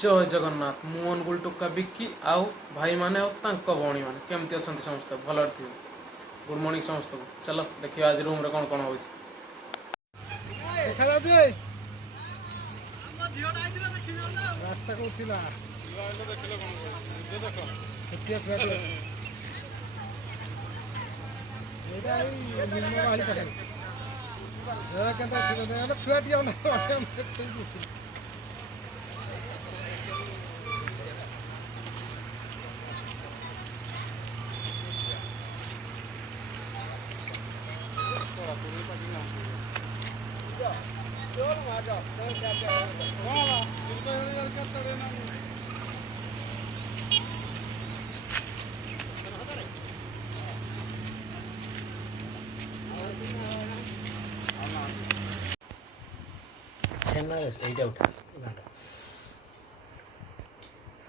जय जगन्नाथ मु अनुगुल टोका बिक्की आउ भाई माने और तांको भौणी माने केमती अछंती समस्त भल थे गुड मॉर्निंग समस्त को चलो देखिए आज रूम रे कौन कौन हो रास्ता को उठिला देखिले कोन देखो छुटिया एटा निम्न बाहली पाखे ए केनता उठिला छुआटिया ना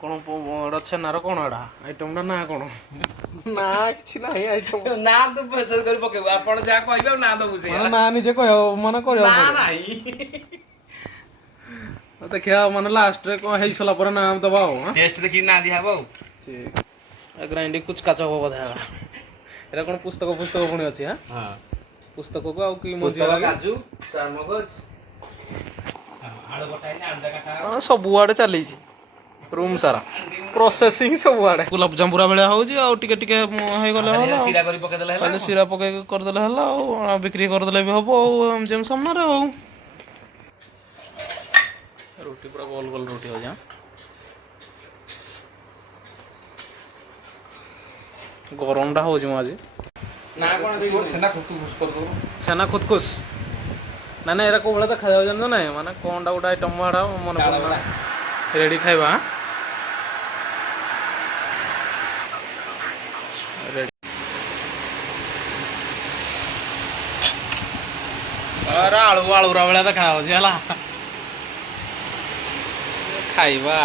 कौन छेनार कौन एडा आइटम ना कौन ना किछि नाही आइटम ना तो प्रोसेस कर पकेबो आपण जा कहबे ना दबु से ना निजे कह मन कर ना नाही देखिया मन लास्ट रे को हेई सला पर नाम दबा हो टेस्ट देखि ना दिया बाबू ठीक ग्राइंडिंग कुछ काचा हो बधा एरा कोन पुस्तक पुणी अछि हां पुस्तक को आउ की मजे काजू चारमगज आलू बटाई ना अंडा काटा हां सब आड़े चली रूम सारा प्रोसेसिंग सब आड़े गुलाब जामुन बेले हो जी आ टिके टिके हे गले होला सीरा करी पके देले खाली सीरा पके कर देले हला आ बिक्री कर देले भी हबो हम जेम सामने रे हो रोटी पूरा गोल गोल रोटी हो जा गरमटा हो जी आज ना कोन दे छना खुतकुस कर दो छेना खुदकुस ना ना एरा को बड़ा देखा जाउ जन ना माने कोनडा गोटा आइटम वाडा मन पड़ना रेडी खाइबा रेडी अरे आलू आलूरा बेला देखा हो जाला खाइबा